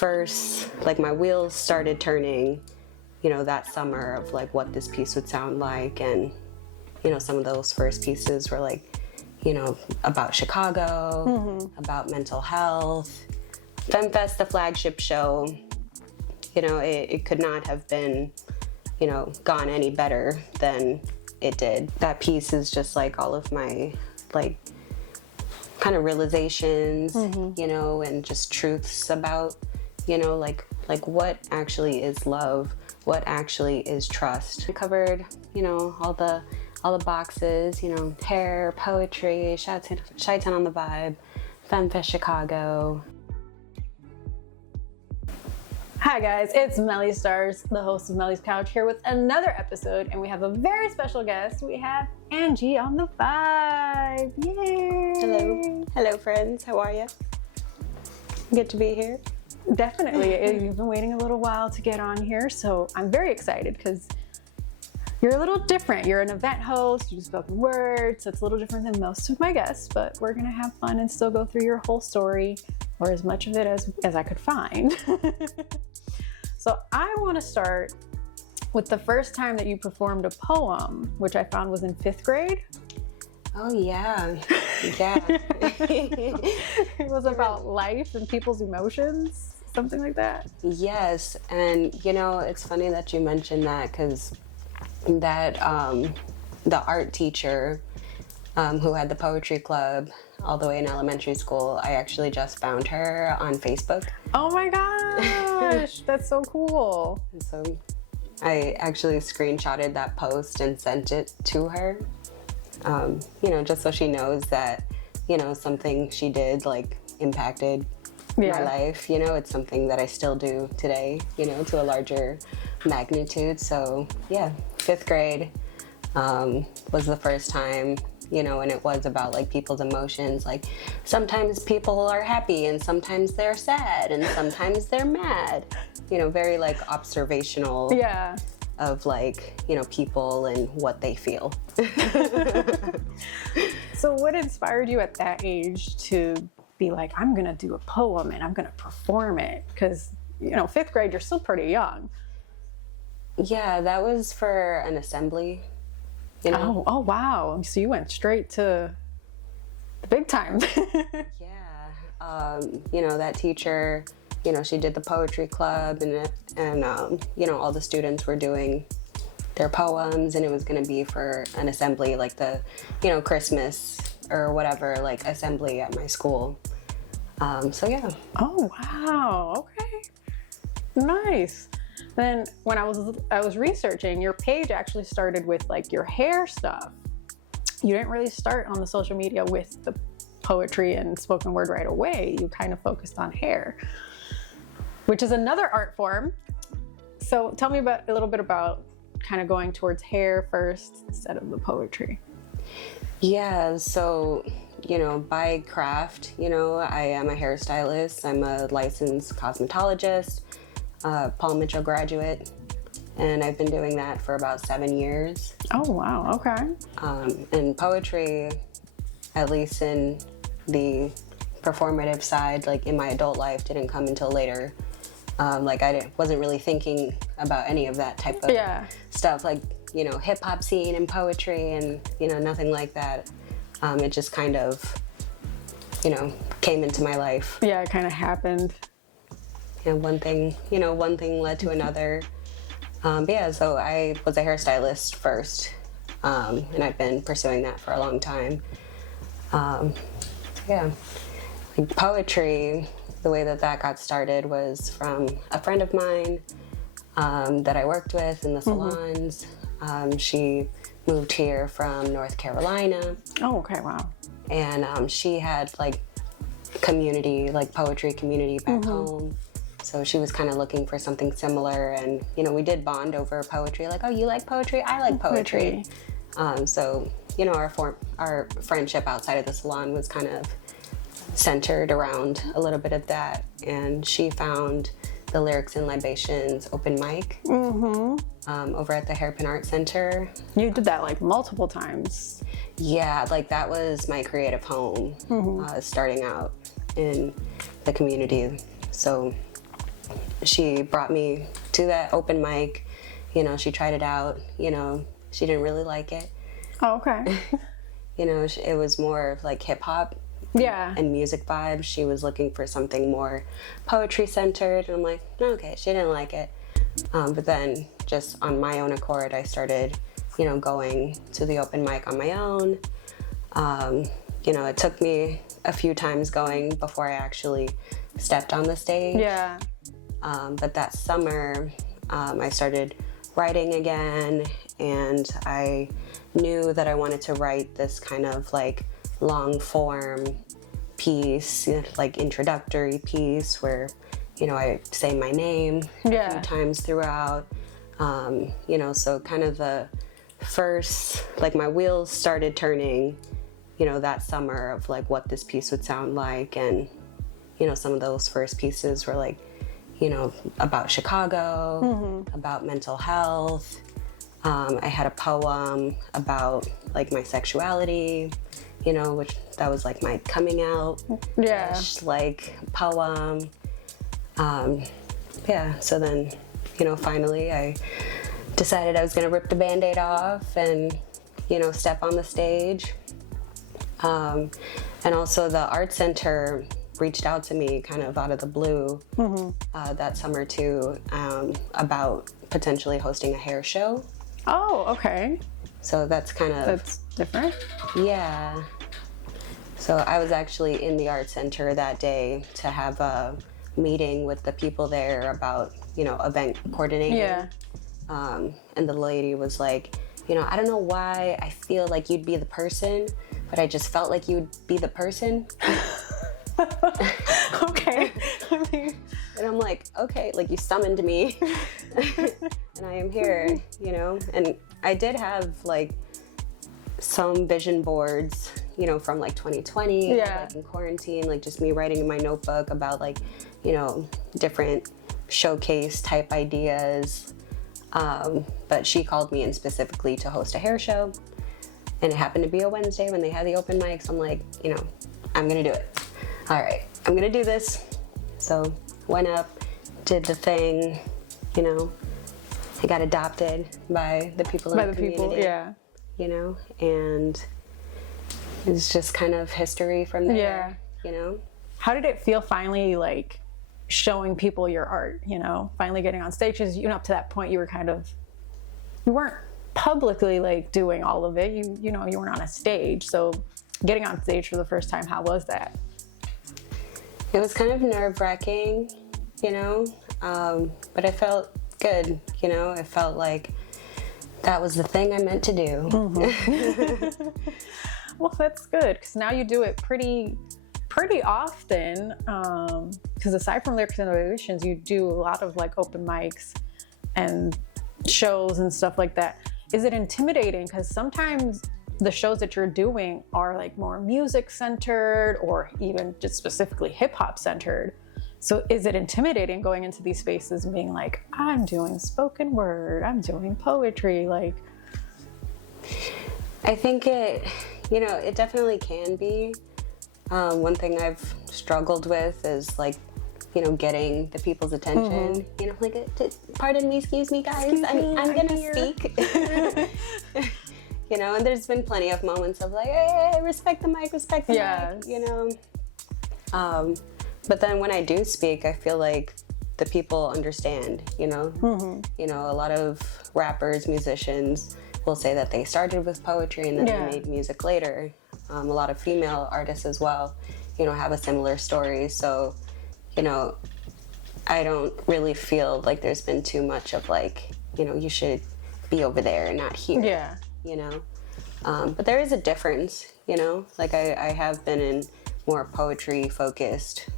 first, like my wheels started turning, that summer of like what this piece would sound like. And, some of those first pieces were like, about Chicago, about mental health. FemFest, the flagship show, it could not have been, gone any better than it did. That piece is just like all of my like kind of realizations, and just truths about, like what actually is love, what actually is trust. I covered, all the boxes, hair, poetry, Chi-Town on the Vibe, FemFest Chicago. Hi guys, it's Melly Starz, the host of Melly's Couch, here with another episode, and we have a very special guest. We have Angie on the Vibe. Yay! Hello friends, how are you? Good to be here. Definitely. You've been waiting a little while to get on here, so I'm very excited because you're a little different. You're an event host, you do spoken word, so it's a little different than most of my guests, but we're gonna have fun and still go through your whole story, or as much of it as I could find. So I want to start with the first time that you performed a poem, which I found was in 5th grade. Oh yeah. It was about life and people's emotions, something like that. Yes, and it's funny that you mentioned that, because that the art teacher who had the poetry club all the way in elementary school, I actually just found her on Facebook. Oh my gosh, that's so cool. So I actually screenshotted that post and sent it to her, just so she knows that, something she did like impacted my life. It's something that I still do today, to a larger magnitude. So yeah, 5th grade was the first time, and it was about like people's emotions. Like sometimes people are happy and sometimes they're sad and sometimes they're mad, very like observational of like, people and what they feel. So what inspired you at that age to be like, I'm gonna do a poem and I'm gonna perform it? Because 5th grade, you're still pretty young. Yeah, that was for an assembly. Oh wow, so you went straight to the big time. Yeah, that teacher, she did the poetry club, and all the students were doing their poems, and it was going to be for an assembly, like the Christmas or whatever, like assembly at my school. So yeah. Oh wow, okay, nice. Then when I was researching, your page actually started with like your hair stuff. You didn't really start on the social media with the poetry and spoken word right away. You kind of focused on hair, which is another art form. So tell me a little bit about kind of going towards hair first instead of the poetry. Yeah, so by craft, I am a hairstylist. I'm a licensed cosmetologist. Paul Mitchell graduate, and I've been doing that for about 7 years. Oh wow, okay. And poetry, at least in the performative side, like in my adult life, didn't come until later. Like I wasn't really thinking about any of that type of stuff, like hip hop scene and poetry and nothing like that. It just kind of came into my life. Yeah, it kind of happened. And one thing led to another. So I was a hairstylist first, and I've been pursuing that for a long time. Like poetry, the way that got started was from a friend of mine that I worked with in the salons. She moved here from North Carolina. Oh, okay, wow. And she had like poetry community back home. So she was kind of looking for something similar, and we did bond over poetry. Like, oh, you like poetry? I like poetry. So our friendship outside of the salon was kind of centered around a little bit of that. And she found the Lyrics and Libations open mic over at the Hairpin Art Center. You did that like multiple times. Yeah, like that was my creative home starting out in the community. So she brought me to that open mic. She tried it out. She didn't really like it. Oh, okay. It was more of like hip hop. Yeah. And music vibes. She was looking for something more poetry centered. And I'm like, okay, she didn't like it. But then just on my own accord, I started, going to the open mic on my own. It took me a few times going before I actually stepped on the stage. Yeah. But that summer, I started writing again, and I knew that I wanted to write this kind of like long form piece, like introductory piece where, I say my name a few times throughout. So kind of the first, like my wheels started turning, that summer of like what this piece would sound like. And, some of those first pieces were like, about Chicago, about mental health. I had a poem about like my sexuality, which that was like my coming out like poem. So then, finally I decided I was gonna rip the Band-Aid off and, step on the stage. And also the art center reached out to me kind of out of the blue that summer too, about potentially hosting a hair show. Oh, okay. So that's different. Yeah. So I was actually in the art center that day to have a meeting with the people there about, event coordinating. Yeah. And the lady was like, I don't know why I feel like you'd be the person, but I just felt like you'd be the person. Okay. And I'm like, okay, like you summoned me and I am here, and I did have like some vision boards, from like 2020, like in quarantine, like just me writing in my notebook about like, different showcase type ideas. But she called me in specifically to host a hair show, and it happened to be a Wednesday when they had the open mic. So I'm like, I'm gonna do it. All right, I'm gonna do this. So went up, did the thing, I got adopted by the people in the community. And it's just kind of history from there. How did it feel finally like showing people your art, finally getting on stages? Up to that point you weren't publicly like doing all of it. You weren't on a stage. So getting on stage for the first time, how was that? It was kind of nerve-wracking, but I felt good, I felt like that was the thing I meant to do. Well, that's good, because now you do it pretty often, because aside from lyrics and auditions, you do a lot of like open mics and shows and stuff like that. Is it intimidating? Because sometimes the shows that you're doing are like more music centered or even just specifically hip hop centered. So is it intimidating going into these spaces and being like, I'm doing spoken word, I'm doing poetry? Like, I think it definitely can be. One thing I've struggled with is like, getting the people's attention. Like, pardon me, excuse me, guys. I'm gonna speak. And there's been plenty of moments of like, hey, respect the mic, respect the mic, But then when I do speak, I feel like the people understand, A lot of rappers, musicians will say that they started with poetry and then they made music later. A lot of female artists as well, have a similar story. So, I don't really feel like there's been too much of like, you should be over there and not here. Yeah. But there is a difference, like I have been in more poetry focused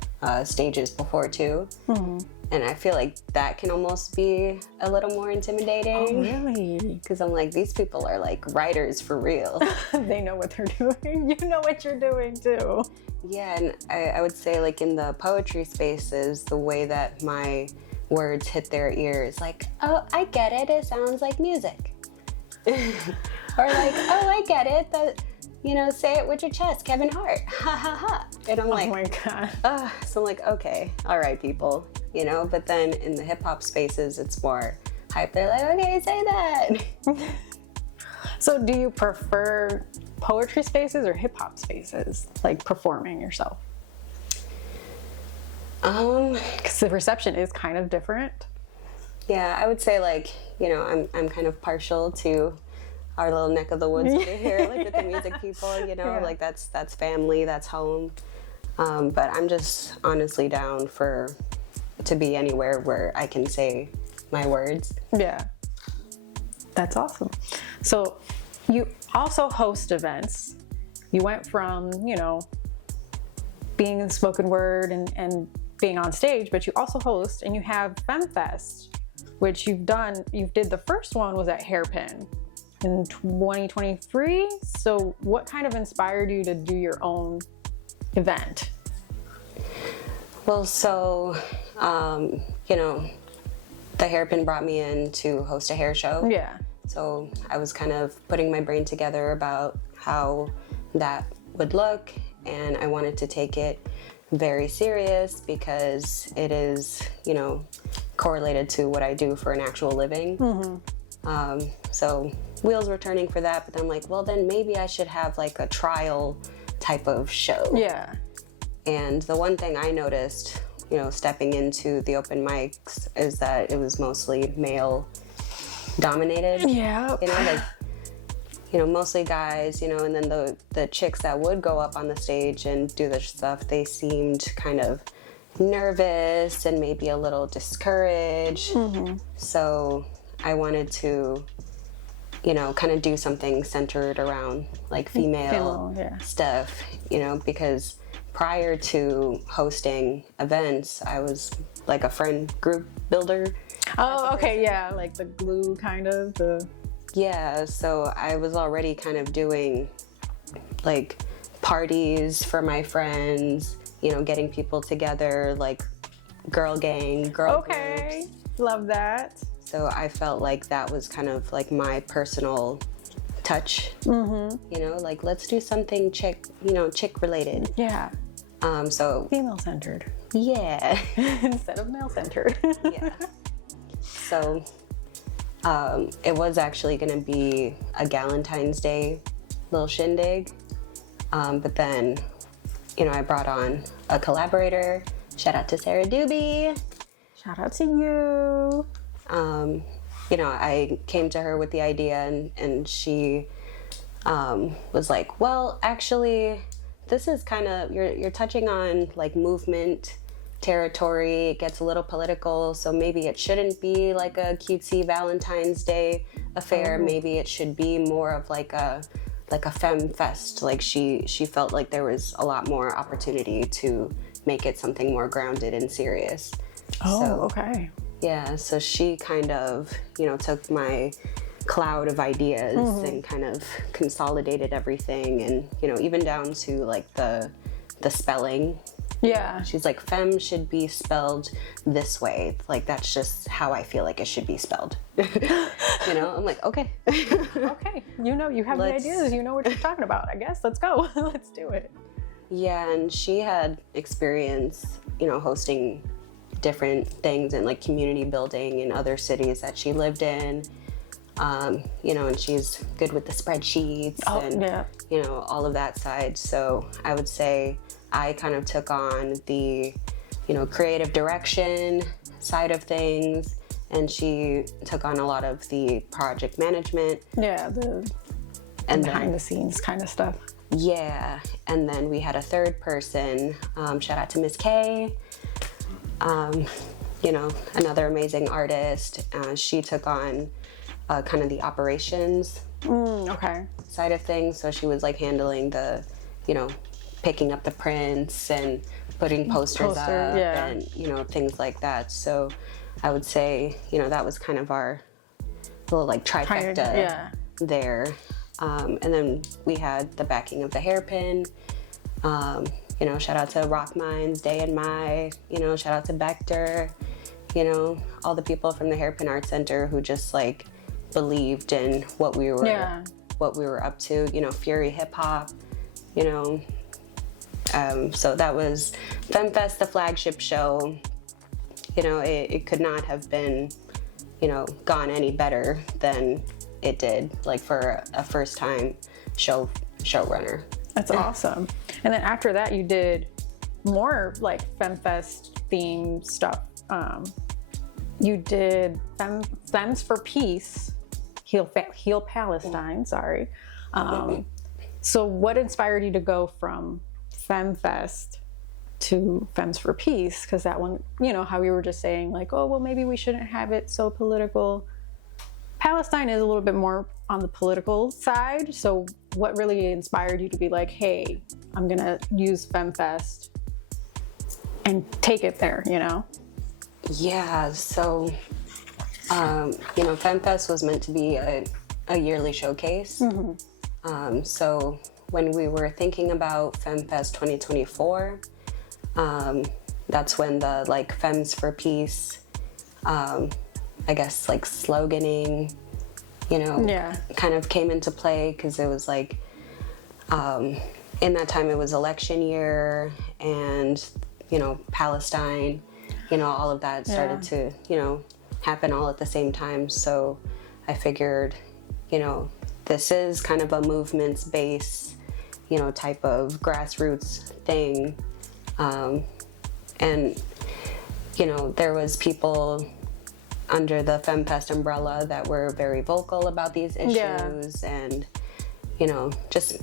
stages before too. And I feel like that can almost be a little more intimidating. Oh, really? Because I'm like, these people are like writers for real. They know what they're doing. You know what you're doing too. Yeah, and I would say like in the poetry spaces, the way that my words hit their ears, like, oh, I get it. It sounds like music. Or like, oh, I get it. That, say it with your chest, Kevin Hart. Ha ha ha. And I'm like, oh my God. So I'm like, okay, all right, people. you know, but then in the hip hop spaces, it's more hype. They're like, okay, say that. So do you prefer poetry spaces or hip hop spaces, like performing yourself? Because the reception is kind of different. Yeah, I would say like, you know, I'm kind of partial to our little neck of the woods over here, like with the music people, you know, like that's family, that's home. But I'm just honestly down to be anywhere where I can say my words. Yeah. That's awesome. So you also host events. You went from, you know, being in spoken word and being on stage, but you also host and you have FemFest, which you did the first one was at Hairpin in 2023. So what kind of inspired you to do your own event? Well, so, you know, the Hairpin brought me in to host a hair show. Yeah. So I was kind of putting my brain together about how that would look, and I wanted to take it very serious because it is, you know, correlated to what I do for an actual living. So wheels were turning for that, but then I'm like, well, then maybe I should have like a trial type of show. Yeah. And the one thing I noticed, you know, stepping into the open mics is that it was mostly male dominated. Yeah. You know, like, you know, mostly guys, you know, and then the chicks that would go up on the stage and do this stuff, they seemed kind of nervous and maybe a little discouraged. So I wanted to, you know, kind of do something centered around like female stuff, you know, because prior to hosting events, I was like a friend group builder. Oh, okay, yeah, like the glue kind of. Yeah, so I was already kind of doing like parties for my friends, you know, getting people together, like girl gang, girl Okay, groups. love that. So I felt like that was kind of like my personal touch. You know, like let's do something chick related. Yeah. So Female centered. yeah. Instead of male centered. Yeah. So it was actually going to be a Galentine's Day little shindig. But then, you know, I brought on a collaborator. Shout out to Sarah Doobie. Shout out to you. You know, I came to her with the idea and she was like, well, actually, this is kind of, you're touching on like movement territory. It gets a little political, so maybe it shouldn't be like a cutesy Valentine's Day affair. Maybe it should be more of like a femme fest. Like she felt like there was a lot more opportunity to make it something more grounded and serious. Okay. Yeah, so she kind of, you know, took my cloud of ideas and kind of consolidated everything, and, you know, even down to like the spelling. Yeah. She's like, femme should be spelled this way. Like, that's just how I feel like it should be spelled. You know, I'm like, okay. Okay. You know, you have the ideas. You know what you're talking about. I guess let's go. Let's do it. Yeah, and she had experience, you know, hosting different things and like community building in other cities that she lived in. You know, and she's good with the spreadsheets and, you know, all of that side. So I would say I kind of took on the, you know, creative direction side of things, and she took on a lot of the project management. Yeah, the behind the scenes kind of stuff. Yeah, and then we had a third person, shout out to Miss K, you know, another amazing artist. She took on kind of the operations side of things. So she was like handling the, you know, picking up the prints and putting posters up and, you know, things like that. So I would say, you know, that was kind of our little like trifecta there. And then we had the backing of the Hairpin. You know, shout out to Rock Minds, Day and Mai, you know, shout out to Bector, you know, all the people from the Hairpin Art Center who just like believed in what we were up to, you know, Fury Hip Hop, you know. So that was FemFest, the flagship show. you know, it could not have been, you know, gone any better than it did, like for a first time showrunner. That's awesome. And then after that, you did more like FemFest themed stuff. You did Femmes for Peace, Heal Palestine, sorry. So what inspired you to go from FemFest to Femmes for Peace? Because that one, you know, how we were just saying like, oh, well, maybe we shouldn't have it so political. Palestine is a little bit more on the political side. So what really inspired you to be like, hey, I'm going to use FemFest and take it there, you know? Yeah, so, you know, FemFest was meant to be a yearly showcase. So when we were thinking about FemFest 2024, that's when the like Femmes for Peace, I guess like sloganing, you know, kind of came into play, because it was like, in that time it was election year, and, you know, Palestine, you know, all of that started to, you know, happen all at the same time. So I figured, you know, this is kind of a movements-based, you know, type of grassroots thing. And, you know, there was people under the FemFest umbrella that were very vocal about these issues. And, you know, just,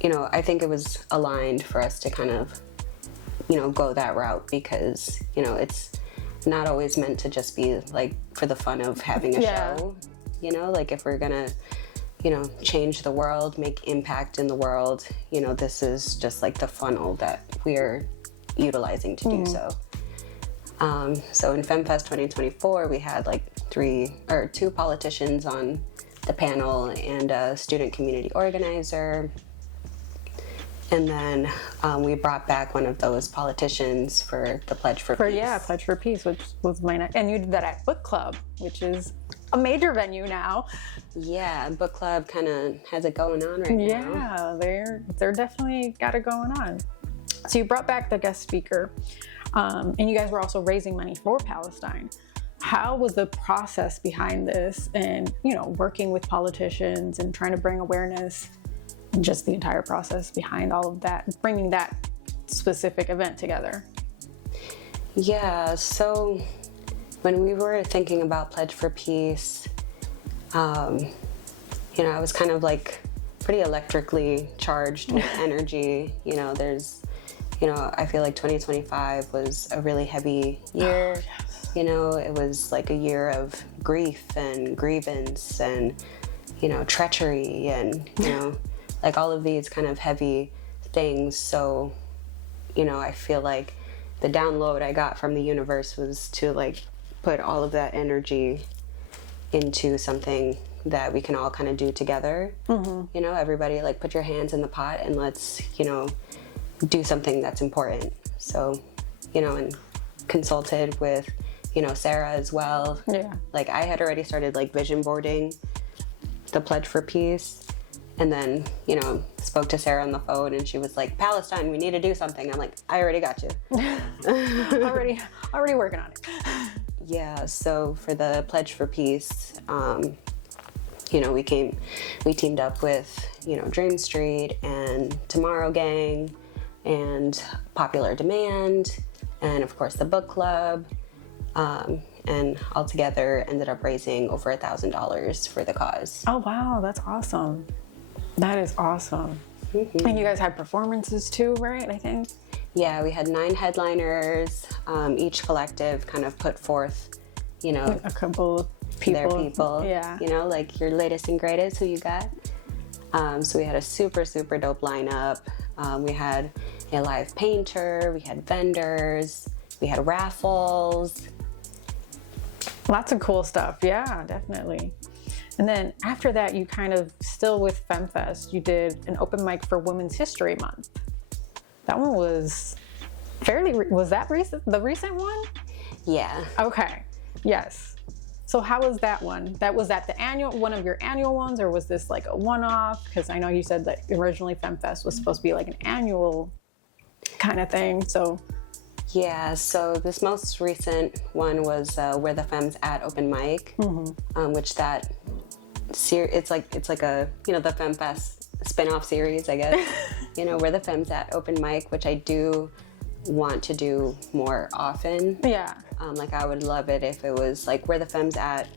you know, I think it was aligned for us to kind of, you know, go that route, because, you know, it's not always meant to just be like for the fun of having a show, you know, like if we're gonna, you know, change the world, make impact in the world, you know, this is just like the funnel that we're utilizing to do so. So in FemFest 2024, we had like two politicians on the panel and a student community organizer. And then we brought back one of those politicians for the Pledge for Peace. Yeah, Pledge for Peace, which was my and you did that at Book Club, which is a major venue now. Yeah, Book Club kind of has it going on right now. Yeah, they're definitely got it going on. So you brought back the guest speaker, and you guys were also raising money for Palestine. How was the process behind this, and, you know, working with politicians and trying to bring awareness, and just the entire process behind all of that, bringing that specific event together? Yeah, so when we were thinking about Pledge for Peace, you know, I was kind of like pretty electrically charged with energy. You know, you know, I feel like 2025 was a really heavy year. Oh, yes. You know, it was like a year of grief and grievance and, you know, treachery and, you know, like all of these kind of heavy things. So, you know, I feel like the download I got from the universe was to like put all of that energy into something that we can all kind of do together. You know, everybody like put your hands in the pot and let's, you know, do something that's important. So, you know, and consulted with, you know, Sarah as well. Yeah. Like I had already started like vision boarding the Pledge for Peace. And then, you know, spoke to Sarah on the phone and she was like, Palestine, we need to do something. I'm like, I already got you. already working on it. Yeah, so for the Pledge for Peace, you know, we teamed up with, you know, Dream Street and Tomorrow Gang and Popular Demand and of course the Book Club, and all together ended up raising over $1,000 for the cause. Oh wow, that's awesome. That is awesome. And you guys had performances too, right? I think. Yeah, we had 9 headliners. Each collective kind of put forth, you know, a couple of people. Their people. Yeah. You know, like your latest and greatest, who you got. So we had a super, super dope lineup. We had a live painter, we had vendors, we had raffles. Lots of cool stuff. Yeah, definitely. And then after that, you kind of, still with FemFest, you did an open mic for Women's History Month. That one was was that the recent one? Yeah. Okay. Yes. So how was that one? Was that one of your annual ones, or was this like a one-off? Because I know you said that originally FemFest was supposed to be like an annual kind of thing. So Yeah, so this most recent one was Where the Femmes at open mic, which it's like a, you know, the Femme Fest spin-off series, I guess. You know, Where the Femmes at open mic, which I do want to do more often. Yeah. Like I would love it if it was like Where the Femmes at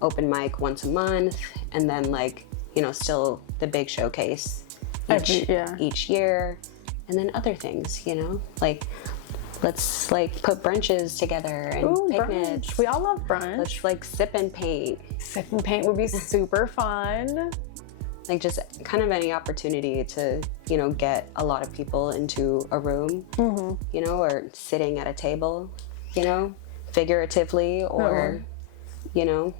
open mic once a month, and then like, you know, still the big showcase each year, and then other things, you know, like let's like put brunches together and picnics. Brunch. We all love brunch. Let's like sip and paint. Sip and paint would be super fun. Like just kind of any opportunity to, you know, get a lot of people into a room, you know, or sitting at a table, you know, figuratively, or, you know,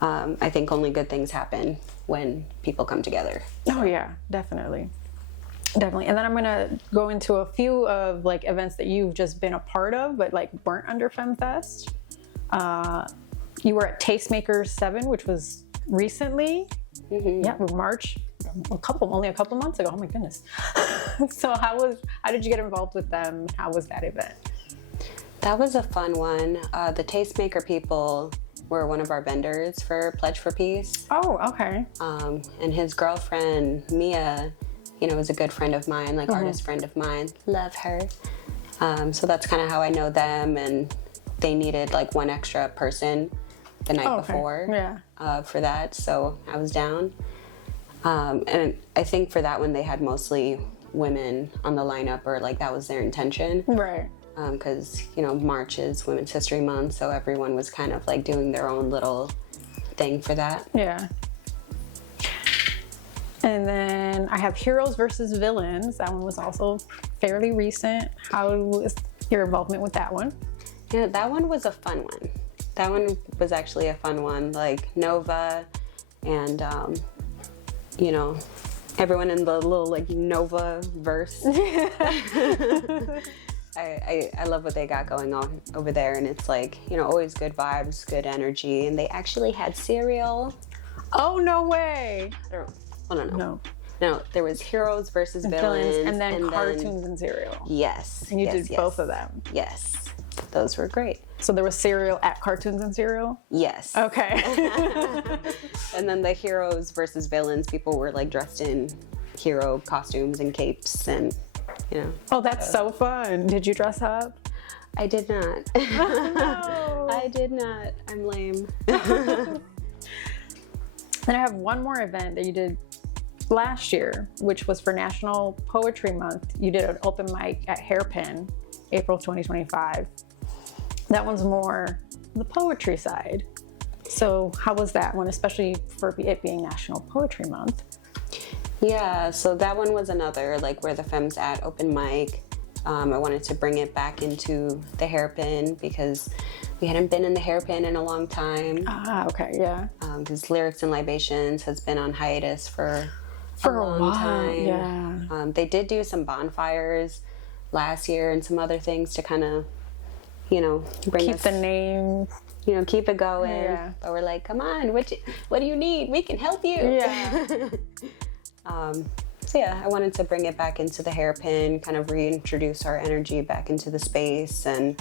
I think only good things happen when people come together. Oh yeah, definitely. Definitely. And then I'm going to go into a few of like events that you've just been a part of, but like weren't under FemFest. You were at Tastemakers 7, which was recently. Yeah, March, only a couple months ago. Oh my goodness. So how did you get involved with them? How was that event? That was a fun one. The Tastemaker people were one of our vendors for Pledge for Peace. Oh, okay. And his girlfriend, Mia, you know, is a good friend of mine, like artist friend of mine. Love her. So that's kind of how I know them, and they needed like one extra person the night before for that, so I was down. And I think for that one they had mostly women on the lineup, or like that was their intention. Right. Because, you know, March is Women's History Month, so everyone was kind of like doing their own little thing for that. Yeah. And then I have Heroes versus Villains. That one was also fairly recent. How was your involvement with that one? Yeah, that one was a fun one. That one was actually a fun one. Like Nova and, you know, everyone in the little like Nova verse. I love what they got going on over there, and it's like, you know, always good vibes, good energy, and they actually had cereal. Oh, no way. No, there was Heroes versus Villains. And then cartoons and cereal. Yes. And you did both of them. Yes. Those were great. So there was cereal at cartoons and cereal? Yes. Okay. And then the Heroes versus Villains, people were like dressed in hero costumes and capes, and, you know. Oh, that's so fun. Did you dress up? I did not. No. I did not. I'm lame. Then I have one more event that you did last year, which was for National Poetry Month. You did an open mic at Hairpin, April 2025. That one's more the poetry side. So how was that one, especially for it being National Poetry Month? Yeah, so that one was another, like, Where the Femmes at open mic. I wanted to bring it back into the Hairpin because we hadn't been in the Hairpin in a long time. Ah, okay, yeah. Because Lyrics and Libations has been on hiatus for a long time. Yeah. They did do some bonfires last year and some other things to kind of, you know, keep the name, you know, keep it going. Yeah. But we're like, come on, what do you need? We can help you. Yeah. So yeah, I wanted to bring it back into the Hairpin, kind of reintroduce our energy back into the space, and,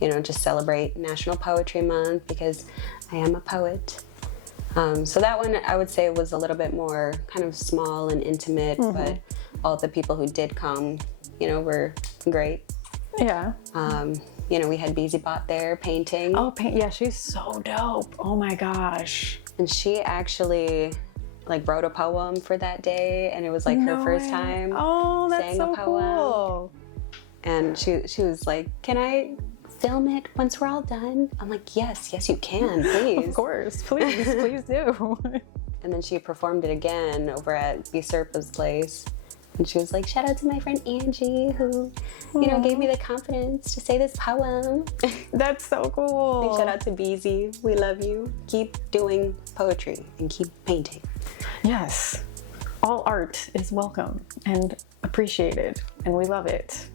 you know, just celebrate National Poetry Month because I am a poet. So that one, I would say, was a little bit more kind of small and intimate, but all the people who did come, you know, were great. Yeah. You know, we had BZBot there painting. Oh, yeah, she's so dope. Oh my gosh. And she actually like wrote a poem for that day, and it was like her first time saying a poem. Cool. And she was like, "Can I film it once we're all done?" I'm like, yes, you can, please. Of course, please do. And then she performed it again over at Biserpa's place. And she was like, shout out to my friend Angie, who, you know, gave me the confidence to say this poem. That's so cool. Like, shout out to BZ. We love you. Keep doing poetry and keep painting. Yes. All art is welcome and appreciated, and we love it.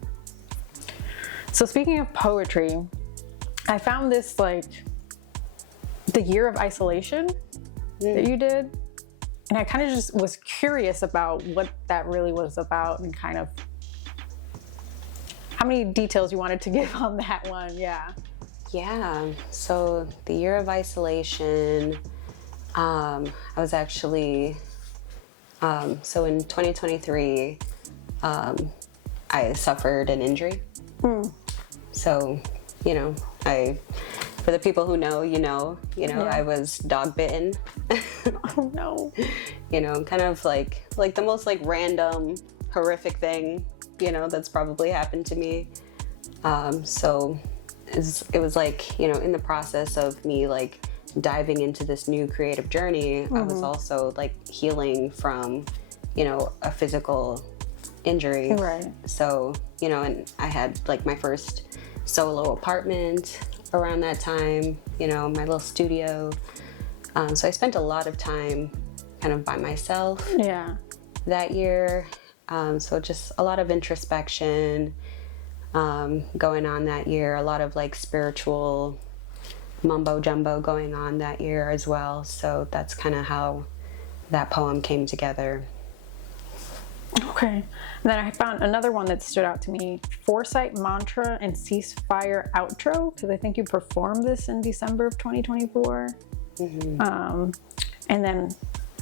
So speaking of poetry, I found this, like, the year of isolation that you did. And I kind of just was curious about what that really was about and kind of how many details you wanted to give on that one. Yeah. Yeah, so the year of isolation, I was actually, so in 2023, I suffered an injury. So, you know, for the people who know, Yeah. I was dog bitten. Oh no. Kind of like the most like random, horrific thing, that's probably happened to me. So it was like, in the process of me like diving into this new creative journey, I was also like healing from, a physical injury. Right. So, and I had like my first solo apartment around that time, my little studio. So I spent a lot of time kind of by myself Yeah. that year. So just a lot of introspection going on that year, a lot of like spiritual mumbo jumbo going on that year as well. So that's kind of how that poem came together. Okay. And then I found another one that stood out to me, Foresight Mantra and Ceasefire Outro, because I think you performed this in December of 2024. And then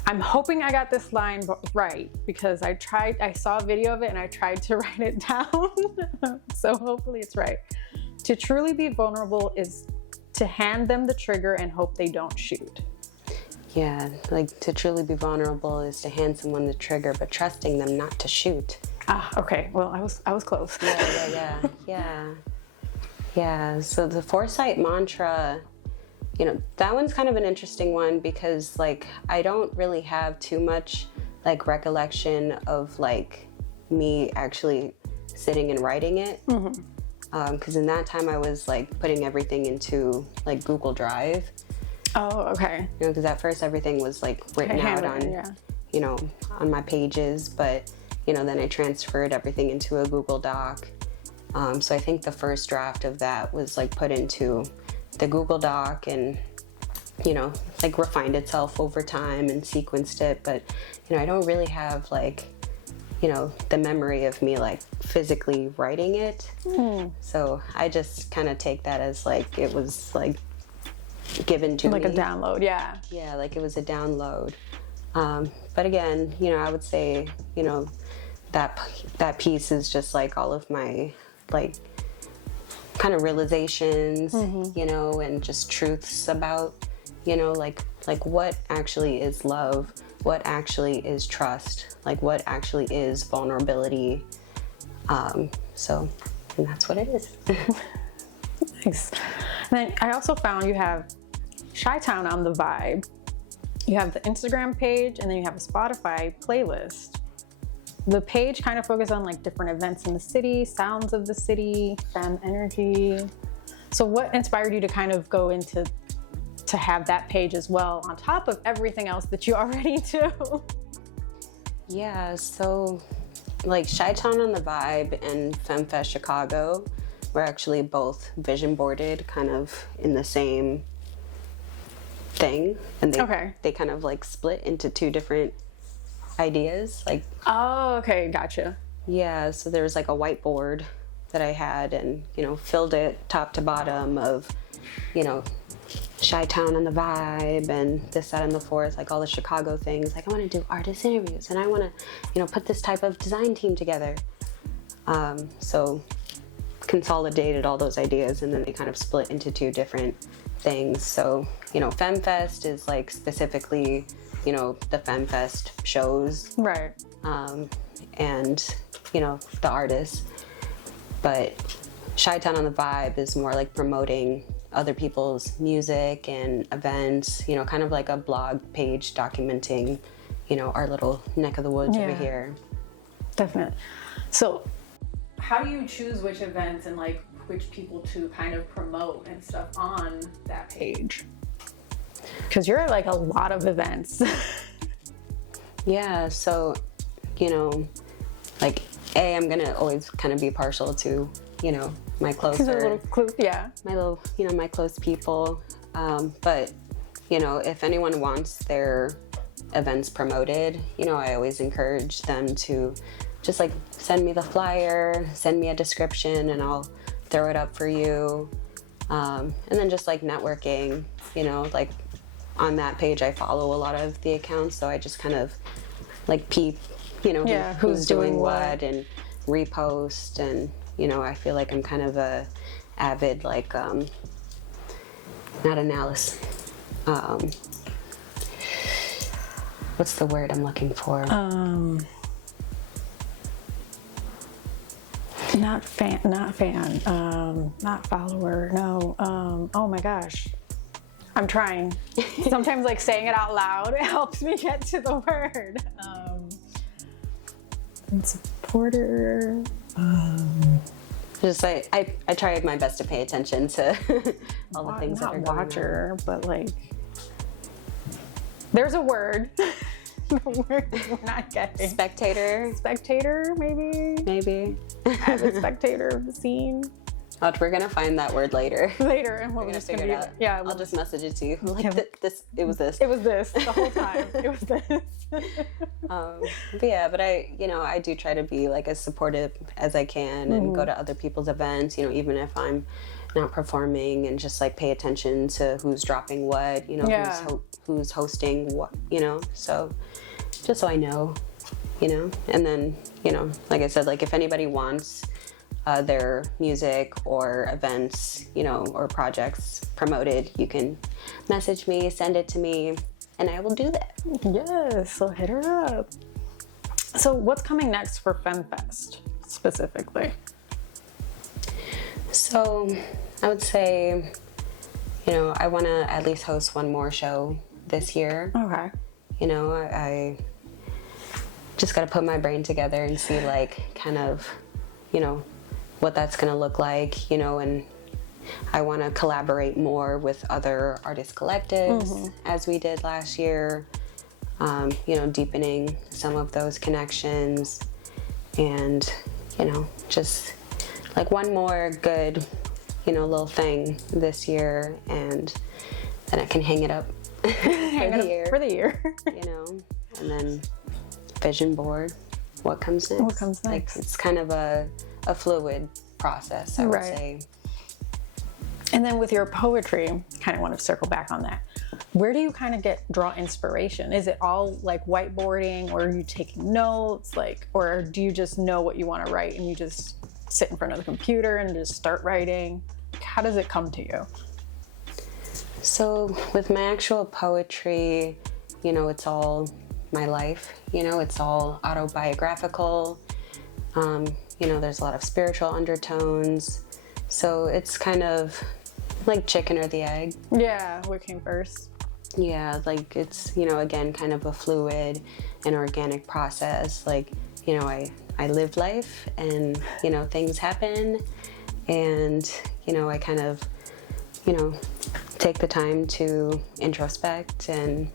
I'm hoping I got this line right, because I saw a video of it and I tried to write it down. So hopefully it's right. To truly be vulnerable is to hand them the trigger and hope they don't shoot. Yeah, like to truly be vulnerable is to hand someone the trigger, but trusting them not to shoot. Ah, okay. Well, I was close. Yeah. So the Foresight Mantra, that one's kind of an interesting one because like I don't really have too much like recollection of like me actually sitting and writing it. Because in that time I was like putting everything into like Google Drive. Oh, okay. Because at first everything was like written out on, on my pages, but then I transferred everything into a Google Doc. So I think the first draft of that was like put into the Google Doc and, like refined itself over time and sequenced it. But, I don't really have like, the memory of me like physically writing it. So I just kind of take that as like, it was like given to like me. a download. Yeah. Yeah, like it was a download. But again, I would say, that piece is just like all of my like kind of realizations, and just truths about, like what actually is love, what actually is trust, like what actually is vulnerability. And that's what it is. Nice. And then I also found you have Chi-Town on the Vibe. You have the Instagram page, and then you have a Spotify playlist. The page kind of focuses on like different events in the city, sounds of the city, femme energy. So what inspired you to kind of go into to have that page as well on top of everything else that you already do? Yeah, so like Chi-Town on the Vibe and FemFest Chicago were actually both vision boarded kind of in the same thing, and they kind of like split into two different ideas. Like, oh, okay, gotcha. Yeah, so there was like a whiteboard that I had, and filled it top to bottom of Chi-Town on the Vibe and this, that, and the fourth, like all the Chicago things. Like I want to do artist interviews, and I want to put this type of design team together. So consolidated all those ideas, and then they kind of split into two different things. So FemFest is like specifically the FemFest shows, right? And the artists. But Chi-Town on the Vibe is more like promoting other people's music and events, kind of like a blog page documenting our little neck of the woods over here. Definitely. So how do you choose which events and like which people to kind of promote and stuff on that page? Because you're at like a lot of events. Yeah, so like I'm gonna always kind of be partial to my closer, my little my close people, but if anyone wants their events promoted, I always encourage them to just like send me the flyer, send me a description, and I'll throw it up for you. And then just like networking, you know, like on that page I follow a lot of the accounts, so I just kind of like peep, you know, who's doing what and repost, and you know, I feel like I'm kind of a avid like not analysis, what's the word I'm looking for? Not fan, not follower, no. Oh my gosh. I'm trying. Sometimes like saying it out loud, it helps me get to the word. And supporter. Just I try my best to pay attention to all the things that are going watcher, but like there's a word. The word we're not getting. Spectator, maybe. Avid spectator of the scene. Oh, we're gonna find that word later. And we're just figure it out. Yeah, I'll just message it to you. Like it was this. It was this the whole time. It was this. But I do try to be like as supportive as I can and go to other people's events, you know, even if I'm not performing, and just like pay attention to who's dropping what, you know, who's hosting what, you know, so just so I know, you know. And then, you know, like I said, like if anybody wants their music or events, you know, or projects promoted, you can message me, send it to me, and I will do that. Yes, so hit her up. So what's coming next for FemFest specifically? So I would say, you know, I want to at least host one more show this year. Okay. You know, I just got to put my brain together and see like kind of, you know, what that's going to look like, you know, and I want to collaborate more with other artist collectives as we did last year, you know, deepening some of those connections, and, you know, just like one more good, you know, little thing this year, and then I can hang it up for the year. You know, and then vision board, what comes next? What comes next? Like, it's kind of a fluid process, I would say. And then with your poetry, kind of want to circle back on that. Where do you kind of draw inspiration? Is it all like whiteboarding, or are you taking notes, like, or do you just know what you want to write and you just sit in front of the computer and just start writing? How does it come to you? So with my actual poetry, you know, it's all my life, you know, it's all autobiographical. You know, there's a lot of spiritual undertones. So it's kind of like chicken or the egg. Yeah, what came first? Yeah, like it's, you know, again, kind of a fluid and organic process. Like, you know, I live life, and, you know, things happen, and, you know, I kind of, you know, take the time to introspect and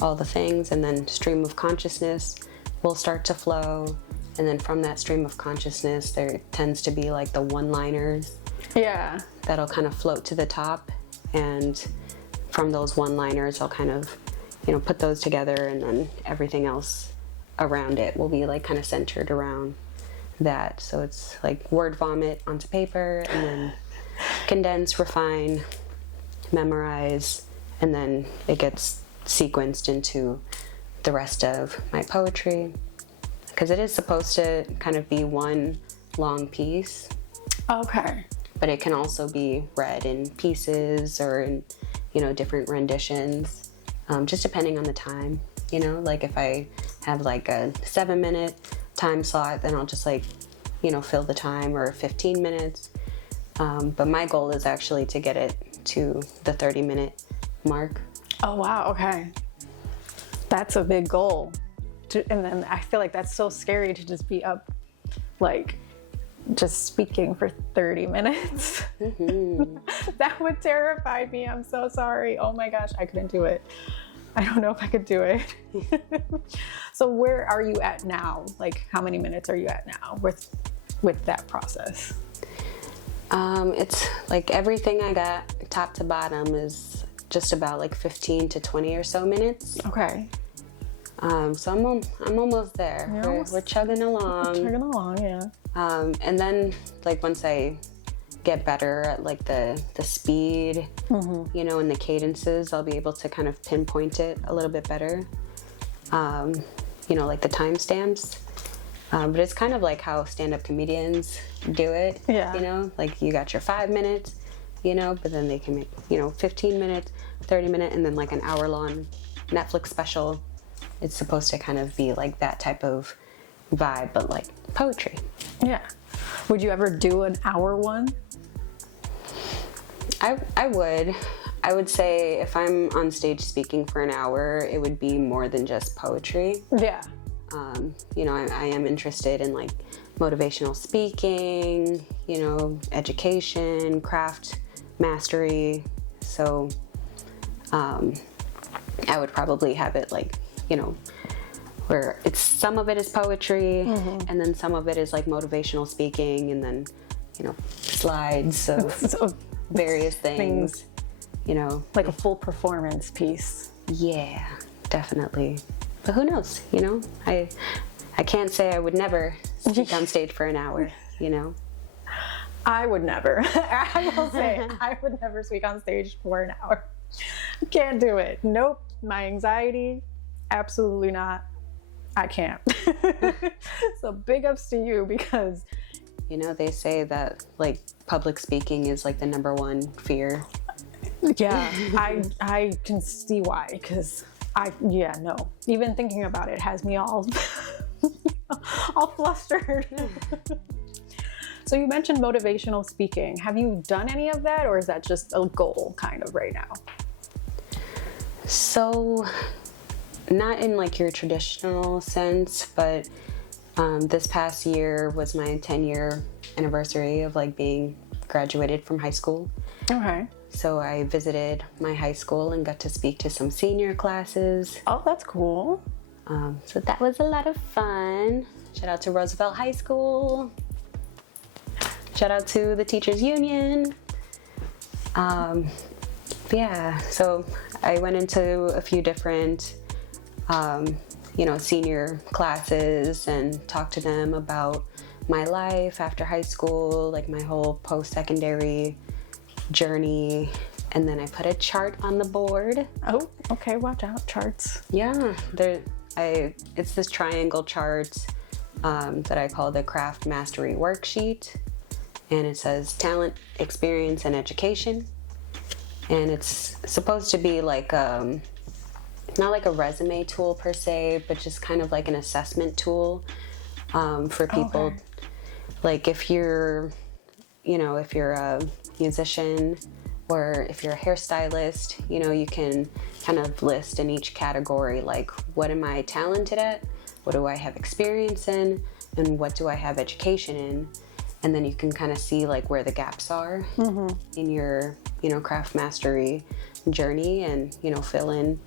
all the things, and then stream of consciousness will start to flow. And then from that stream of consciousness, there tends to be like the one-liners. Yeah. That'll kind of float to the top. And from those one-liners, I'll kind of, you know, put those together, and then everything else around it will be like kind of centered around that. So it's like word vomit onto paper, and then condense, refine, memorize, and then it gets sequenced into the rest of my poetry. Because it is supposed to kind of be one long piece. Okay. But it can also be read in pieces or in, you know, different renditions, just depending on the time. You know, like if I have like a 7-minute time slot, then I'll just like, you know, fill the time, or 15 minutes. But my goal is actually to get it to the 30-minute mark. Oh, wow. Okay. That's a big goal. And then I feel like that's so scary to just be up, like, just speaking for 30 minutes. That would terrify me. I'm so sorry. Oh my gosh, I couldn't do it. I don't know if I could do it. So where are you at now? Like, how many minutes are you at now with that process? It's like everything I got top to bottom is just about like 15 to 20 or so minutes. Okay. So I'm almost there. We're chugging along. Chugging along, yeah. And then like once I get better at like the speed, you know, and the cadences, I'll be able to kind of pinpoint it a little bit better. You know, like the timestamps. But it's kind of like how stand-up comedians do it. Yeah. You know, like you got your 5 minutes, you know, but then they can make, you know, 15 minutes, 30 minutes, and then like an hour-long Netflix special. It's supposed to kind of be like that type of vibe, but like poetry. Yeah. Would you ever do an hour one? I would. I would say if I'm on stage speaking for an hour, it would be more than just poetry. Yeah. You know, I am interested in like motivational speaking, you know, education, craft mastery. So I would probably have it like, you know, where it's some of it is poetry and then some of it is like motivational speaking and then, you know, slides of various things, you know. Like a full performance piece. Yeah, definitely. But who knows, you know? I can't say I would never speak on stage for an hour, you know? I would never. I will say, I would never speak on stage for an hour. Can't do it. Nope. My anxiety, absolutely not. I can't. So big ups to you because... You know, they say that, like, public speaking is, like, the #1 fear. Yeah, I can see why, because no. Even thinking about it has me all, all flustered. So you mentioned motivational speaking. Have you done any of that, or is that just a goal kind of right now? So, not in like your traditional sense, but this past year was my 10-year anniversary of like being graduated from high school. Okay. So I visited my high school and got to speak to some senior classes. Oh, that's cool. So that was a lot of fun. Shout out to Roosevelt High School. Shout out to the Teachers Union. Yeah, so I went into a few different, you know, senior classes and talked to them about my life after high school, like my whole post-secondary journey. And then I put a chart on the board. Oh, okay, watch out, charts. Yeah, it's this triangle chart that I call the Craft Mastery Worksheet. And it says talent, experience, and education. And it's supposed to be like, not like a resume tool per se, but just kind of like an assessment tool for people. Okay. Like if you're, you know, if you're a musician or if you're a hairstylist, you know, you can kind of list in each category, like what am I talented at? What do I have experience in? And what do I have education in? And then you can kind of see like where the gaps are in your, you know, craft mastery journey and, you know, fill in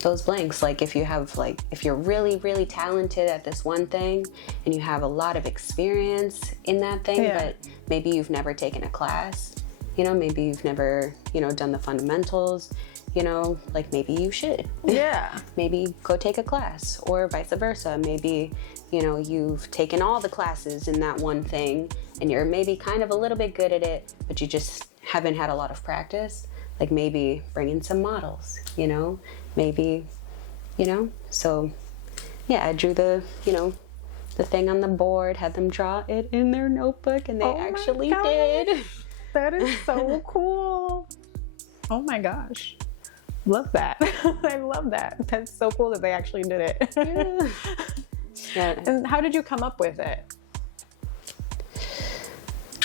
those blanks. Like if you have like, if you're really, really talented at this one thing and you have a lot of experience in that thing, but maybe you've never taken a class, you know, maybe you've never, you know, done the fundamentals, you know, like maybe you should. Yeah. Maybe go take a class or vice versa. Maybe, you know, you've taken all the classes in that one thing and you're maybe kind of a little bit good at it, but you just haven't had a lot of practice. Like maybe bring in some models, you know, maybe, you know, so yeah, I drew the, you know, the thing on the board, had them draw it in their notebook and they actually did. That is so cool. Oh my gosh. Love that. I love that. That's so cool that they actually did it. Yeah. Yeah. And how did you come up with it?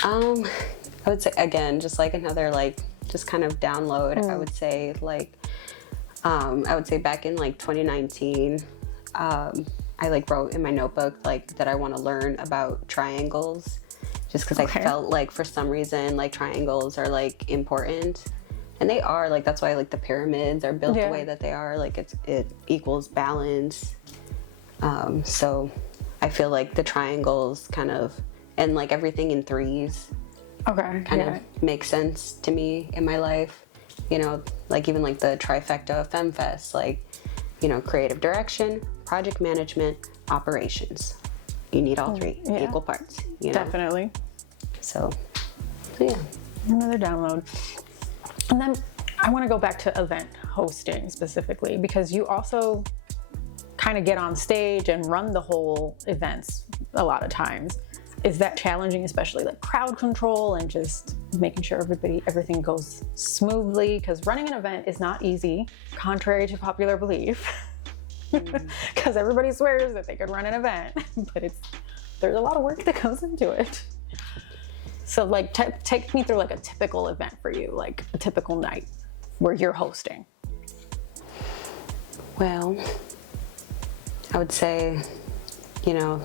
I would say, again, just like another, like, just kind of download. I would say, like, I would say back in, like, 2019, I, like, wrote in my notebook, like, that I want to learn about triangles. Just because I felt like, for some reason, like, triangles are, like, important. And they are, like, that's why, like, the pyramids are built the way that they are. Like, it equals balance. So I feel like the triangles kind of, and, like, everything in threes kind of makes sense to me in my life. You know, like, even, like, the trifecta of FemFest, like, you know, creative direction, project management, operations. You need all three equal parts, you know? Definitely. So yeah. Another download. And then I want to go back to event hosting specifically, because you also kind of get on stage and run the whole events a lot of times. Is that challenging, especially like crowd control and just making sure everything goes smoothly? Because running an event is not easy, contrary to popular belief. Because everybody swears that they could run an event, but there's a lot of work that goes into it. So like take me through like a typical event for you, like a typical night where you're hosting. Well, I would say, you know,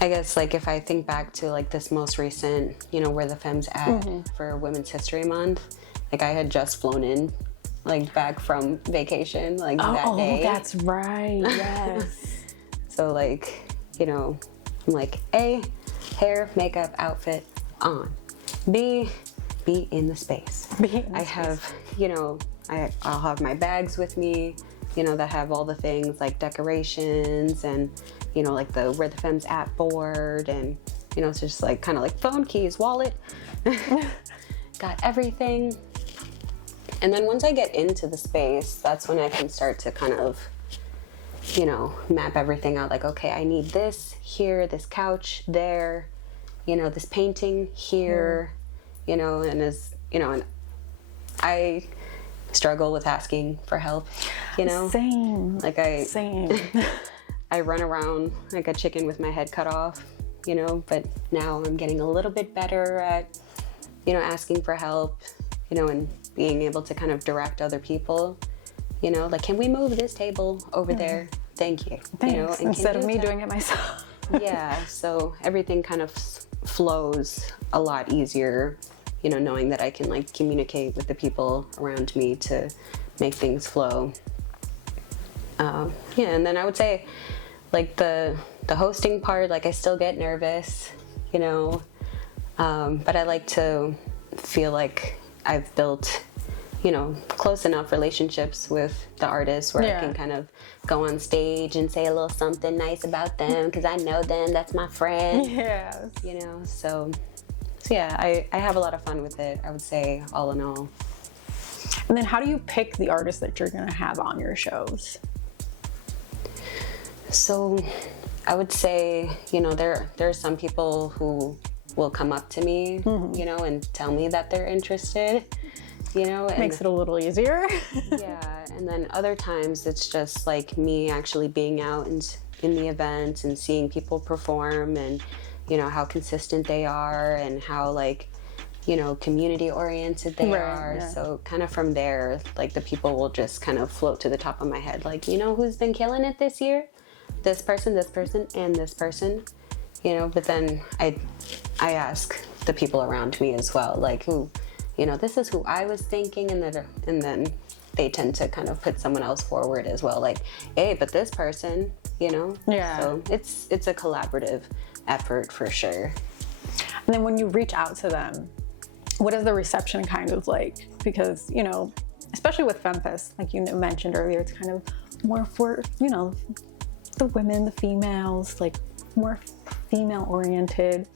I guess like if I think back to like this most recent, you know, where the Femmes at for Women's History Month, like I had just flown in like back from vacation like that day. Oh, that's right. Yes. So like, you know, I'm like, A, hair, makeup, outfit on. B, be in the space. I have, you know, I'll have my bags with me, you know, that have all the things like decorations and, you know, like the Where the Femmes at board, and, you know, it's just like kind of like phone, keys, wallet, got everything. And then once I get into the space, that's when I can start to kind of, you know, map everything out. Like, okay, I need this here, this couch there, you know, this painting here, you know, and and I struggle with asking for help, you know? Same. Like Same. I run around like a chicken with my head cut off, you know, but now I'm getting a little bit better at, you know, asking for help, you know, and being able to kind of direct other people, you know, like, can we move this table over there? Thank you. Thanks. You know, and instead of me doing it myself. Yeah, so everything kind of flows a lot easier, you know, knowing that I can like communicate with the people around me to make things flow. Yeah, and then I would say like the hosting part, like I still get nervous, you know, but I like to feel like I've built, you know, close enough relationships with the artists where I can kind of go on stage and say a little something nice about them because I know them, that's my friend. Yes. You know, so yeah, I have a lot of fun with it, I would say, all in all. And then how do you pick the artists that you're going to have on your shows? So I would say, you know, there are some people who will come up to me, you know, and tell me that they're interested, you know. And makes it a little easier. Yeah, and then other times it's just like me actually being out in the event and seeing people perform and, you know, how consistent they are and how like, you know, community oriented they are. Yeah. So kind of from there, like the people will just kind of float to the top of my head. Like, you know, who's been killing it this year? This person, and this person, you know. But then I ask the people around me as well, like, who, you know, this is who I was thinking, and then they tend to kind of put someone else forward as well, like, hey, but this person, you know. Yeah. So it's a collaborative effort for sure. And then when you reach out to them, what is the reception kind of like? Because, you know, especially with FemFest, like you mentioned earlier, it's kind of more for, you know, the women, the females, like more female oriented.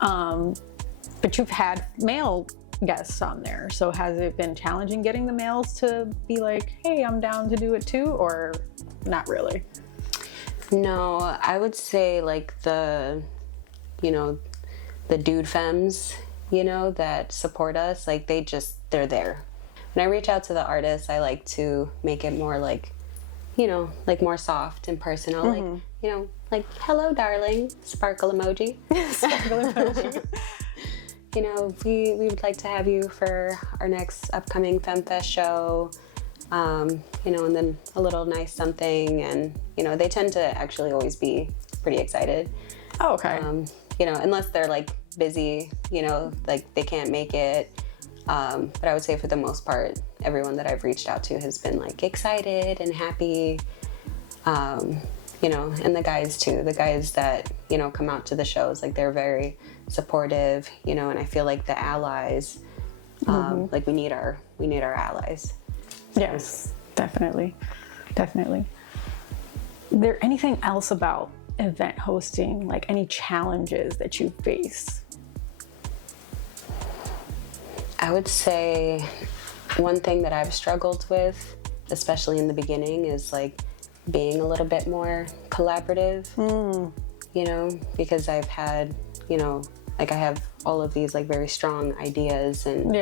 But you've had male guests on there. So has it been challenging getting the males to be like, hey, I'm down to do it too, or not really? No, I would say like the dude femmes, you know, that support us, like they're there. When I reach out to the artists, I like to make it more like, you know, like more soft and personal, like, you know, like, hello, darling, sparkle emoji. Sparkle emoji. You know, we would like to have you for our next upcoming FemFest show, you know, and then a little nice something. And, you know, they tend to actually always be pretty excited. Oh, okay. You know, unless they're like busy, you know, like they can't make it. But I would say for the most part, everyone that I've reached out to has been like excited and happy. You know, and the guys too, the guys that, you know, come out to the shows, like they're very supportive, you know, and I feel like the allies, like we need our allies. Yes, definitely. Definitely. there anything else about event hosting, like any challenges that you face? I would say one thing that I've struggled with, especially in the beginning, is like being a little bit more collaborative, you know, because I've had, you know, like I have all of these like very strong ideas and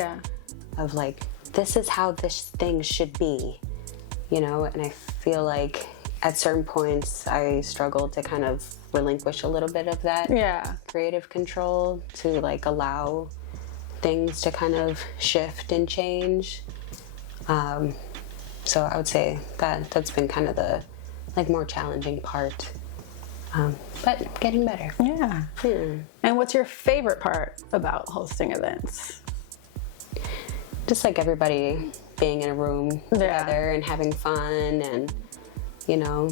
of like, this is how this thing should be, you know, and I feel like at certain points I struggle to kind of relinquish a little bit of that creative control to like allow things to kind of shift and change. So I would say that that's been kind of the like more challenging part, but getting better. Yeah. And what's your favorite part about hosting events? Just like everybody being in a room together and having fun, and you know,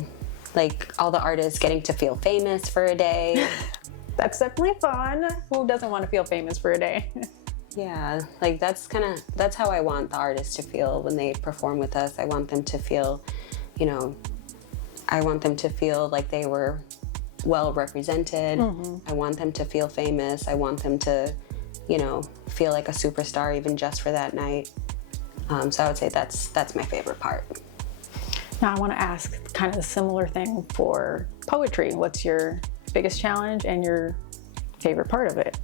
like all the artists getting to feel famous for a day. That's definitely fun. Who doesn't want to feel famous for a day? Yeah, like that's how I want the artists to feel when they perform with us. I want them to feel, you know, I want them to feel like they were well represented. I want them to feel famous. I want them to, you know, feel like a superstar even just for that night. So I would say that's my favorite part. Now I want to ask kind of a similar thing for poetry. What's your biggest challenge and your favorite part of it?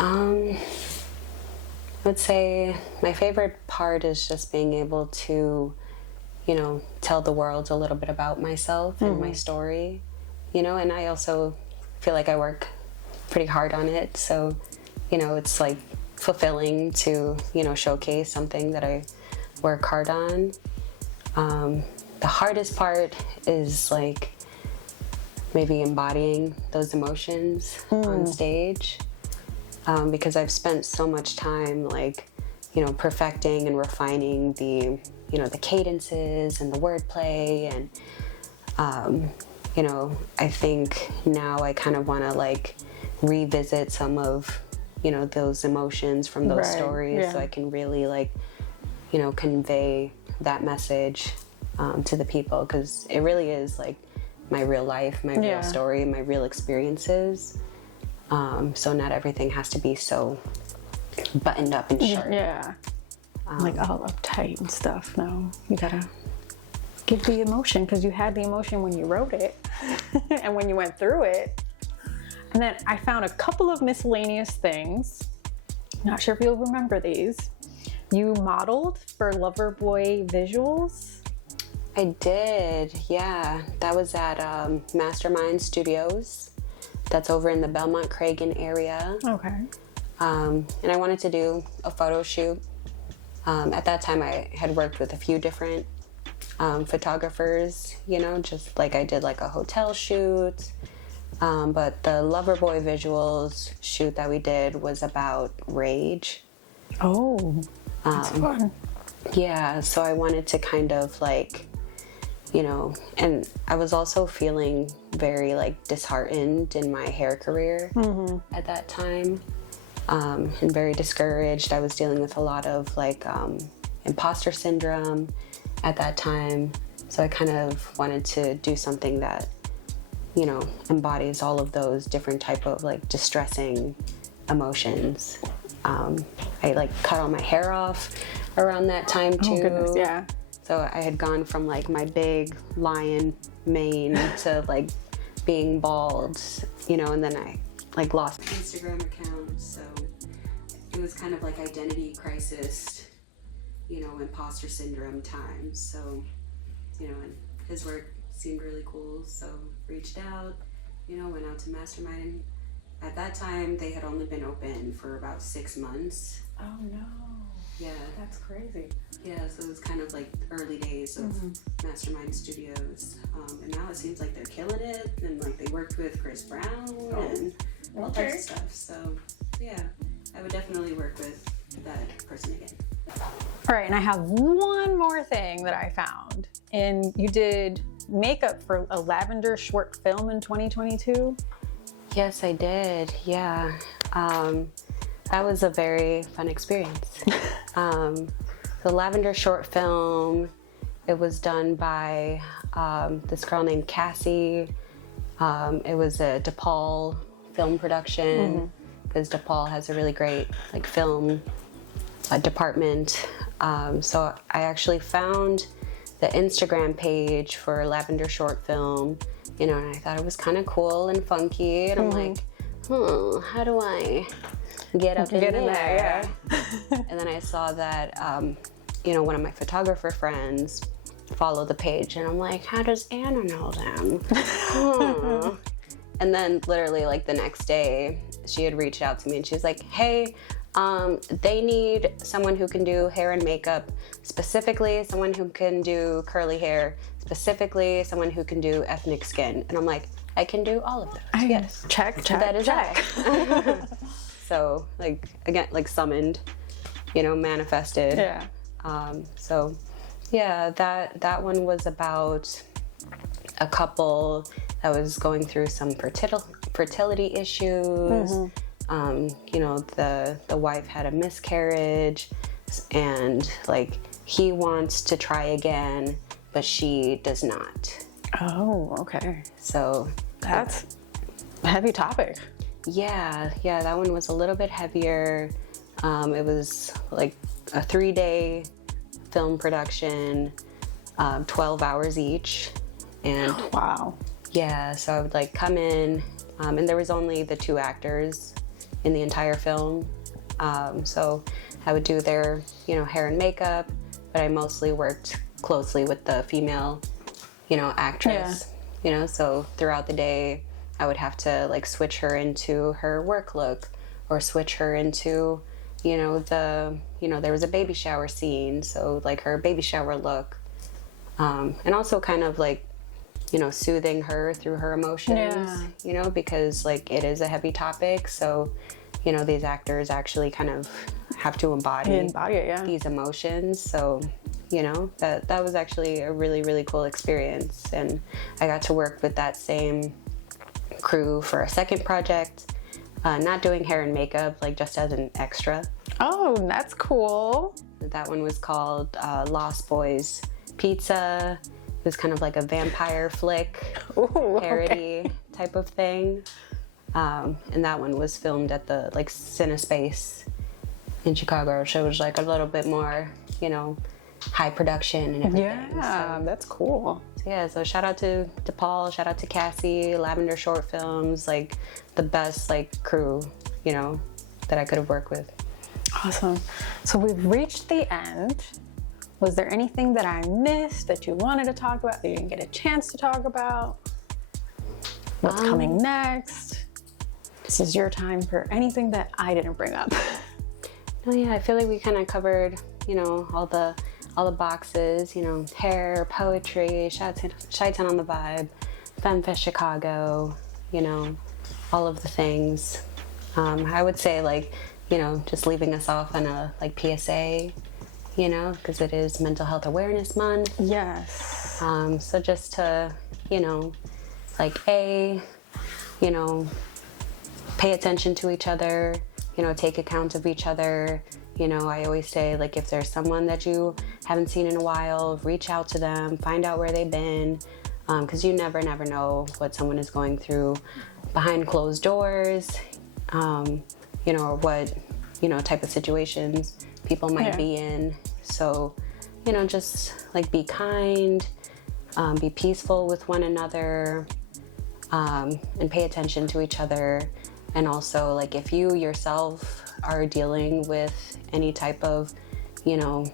I would say my favorite part is just being able to, you know, tell the world a little bit about myself and my story, you know, and I also feel like I work pretty hard on it. So, you know, it's like fulfilling to, you know, showcase something that I work hard on. The hardest part is like maybe embodying those emotions on stage. Because I've spent so much time like, you know, perfecting and refining the, you know, the cadences and the wordplay, and you know, I think now I kind of want to like revisit some of, you know, those emotions from those stories, so I can really like, you know, convey that message to the people, because it really is like my real life, my real story, my real experiences. So not everything has to be so buttoned up and sharp. Like all uptight and stuff. No, you gotta give the emotion, because you had the emotion when you wrote it and when you went through it. And then I found a couple of miscellaneous things. Not sure if you'll remember these. You modeled for Loverboy visuals. I did, yeah. That was at Mastermind Studios. That's over in the Belmont Cragen area. Okay. And I wanted to do a photo shoot. At that time, I had worked with a few different photographers, you know, just like I did like a hotel shoot. But the Loverboy visuals shoot that we did was about rage. Oh, that's fun. Yeah, so I wanted to kind of like, you know, and I was also feeling very like disheartened in my hair career at that time, and very discouraged. I was dealing with a lot of like imposter syndrome at that time. So I kind of wanted to do something that, you know, embodies all of those different type of like distressing emotions. I like cut all my hair off around that time too. Oh goodness, yeah. So I had gone from like my big lion mane to like being bald, you know, and then I like lost my Instagram account. So it was kind of like identity crisis, you know, imposter syndrome times. So, you know, and his work seemed really cool. So reached out, you know, went out to Mastermind. At that time, they had only been open for about 6 months. Oh no. Yeah. That's crazy. Yeah, so it was kind of like early days of Mastermind Studios. And now it seems like they're killing it. And like they worked with Chris Brown and all types of stuff. So yeah, I would definitely work with that person again. All right, and I have one more thing that I found. And you did makeup for a Lavender short film in 2022? Yes, I did. Yeah. That was a very fun experience. The Lavender short film it was done by this girl named Cassie. It was a DePaul film production, because DePaul has a really great like film department. So I actually found the Instagram page for Lavender Short Film, you know, and I thought it was kind of cool and funky, and I'm like, how do I get up in there? Yeah. And then I saw that, you know, one of my photographer friends followed the page, and I'm like, how does Anna know them? And then literally like the next day, she had reached out to me and she's like, hey, they need someone who can do hair and makeup, specifically someone who can do curly hair, specifically someone who can do ethnic skin. And I'm like, I can do all of those. Yes. Check. That is check. So like, again, like summoned, you know, manifested. Yeah. So yeah, that one was about a couple that was going through some fertility issues. You know, the wife had a miscarriage, and like he wants to try again, but she does not. Oh, okay. So That's a heavy topic. yeah, that one was a little bit heavier. It was like a 3-day film production, 12 hours each. And Wow. yeah, so I would like come in, and there was only the 2 actors in the entire film. So I would do their, you know, hair and makeup, but I mostly worked closely with the female, you know, actress. You know, so throughout the day, I would have to like switch her into her work look, or switch her into, you know, there was a baby shower scene, so like her baby shower look, and also kind of like, you know, soothing her through her emotions, you know, because like it is a heavy topic. So, you know, these actors actually kind of have to embody it, yeah. these emotions. So, you know, that was actually a really, really cool experience. And I got to work with that same crew for a second project, not doing hair and makeup, like just as an extra. Oh, that's cool. That one was called Lost Boys Pizza. It was kind of like a vampire flick parody type of thing. And that one was filmed at the like CineSpace in Chicago. So it was like a little bit more, you know, high production and everything. Yeah, so, that's cool. so shout out to DePaul, shout out to Cassie, Lavender Short Films, like the best like crew, you know, that I could have worked with. Awesome. So we've reached the end. Was there anything that I missed that you wanted to talk about that you didn't get a chance to talk about? What's coming next? This is your time for anything that I didn't bring up. No, yeah, I feel like we kind of covered, you know, all the boxes, you know, hair, poetry, Chi-Town on the Vibe, FemFest Chicago, you know, all of the things. I would say like, you know, just leaving us off on a like PSA, you know, because it is Mental Health Awareness Month. Yes. So just to, you know, like you know, pay attention to each other, you know, take account of each other. You know, I always say, like, if there's someone that you haven't seen in a while, reach out to them, find out where they've been, because you never know what someone is going through behind closed doors, you know, or what, you know, type of situations people might be in. So, you know, just, like, be kind, be peaceful with one another, and pay attention to each other. And also, like, if you yourself are dealing with any type of, you know,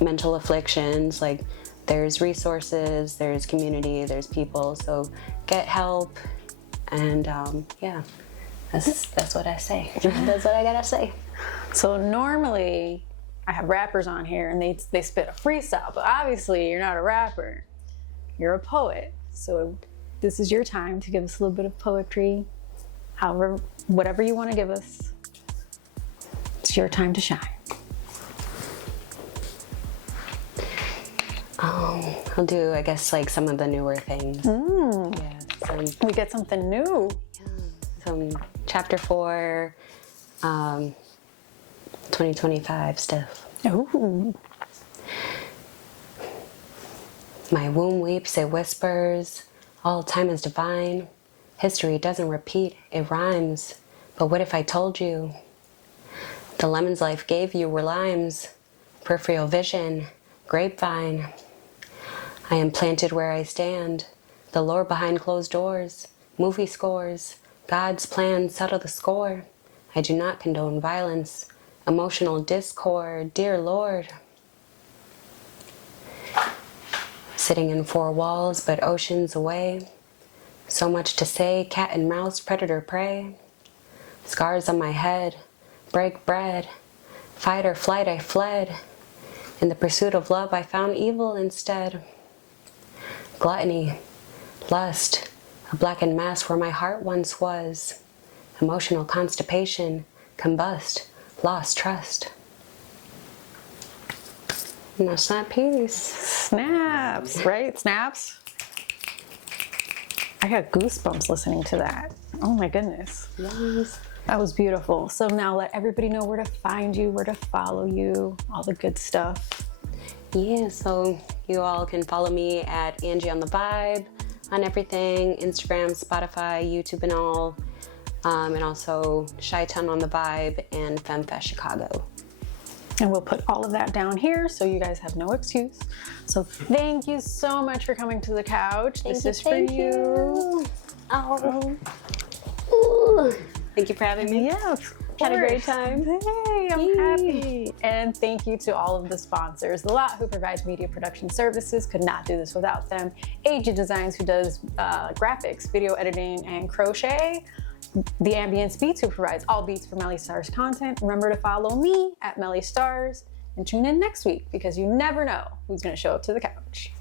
mental afflictions, like, there's resources, there's community, there's people, so get help. And yeah, that's what I say. That's what I gotta say. So normally I have rappers on here and they spit a freestyle, but obviously you're not a rapper, you're a poet. So this is your time to give us a little bit of poetry, however, whatever you want to give us. It's your time to shine. I'll do, I guess, like some of the newer things. Yeah, We get something new. some chapter 4, 2025 stuff. Ooh. My womb weeps, it whispers, all time is divine. History doesn't repeat, it rhymes. But what if I told you? The lemons life gave you were limes, peripheral vision, grapevine. I am planted where I stand, the lore behind closed doors, movie scores, God's plan settle the score. I do not condone violence, emotional discord, dear Lord. Sitting in four walls, but oceans away. So much to say, cat and mouse, predator, prey. Scars on my head, break bread. Fight or flight, I fled. In the pursuit of love, I found evil instead. Gluttony, lust, a blackened mass where my heart once was. Emotional constipation, combust, lost trust. And that's that piece. Snaps, right? Snaps. I got goosebumps listening to that. Oh my goodness. Yes. That was beautiful. So now let everybody know where to find you, where to follow you, all the good stuff. Yeah, so you all can follow me at Angie on the Vibe on everything, Instagram, Spotify, YouTube and all. And also Chi-Town on the Vibe and FemFest Chicago. And we'll put all of that down here so you guys have no excuse. So thank you so much for coming to the couch. This is for you. Oh. Ooh. Thank you for having me. Yeah, Had a great time. Hey, I'm happy. And thank you to all of the sponsors. The Lot, who provides media production services, could not do this without them. Angie Designs, who does graphics, video editing, and crochet. The Ambience Beats, who provides all beats for Melly Starz content. Remember to follow me at Melly Starz and tune in next week because you never know who's going to show up to the couch.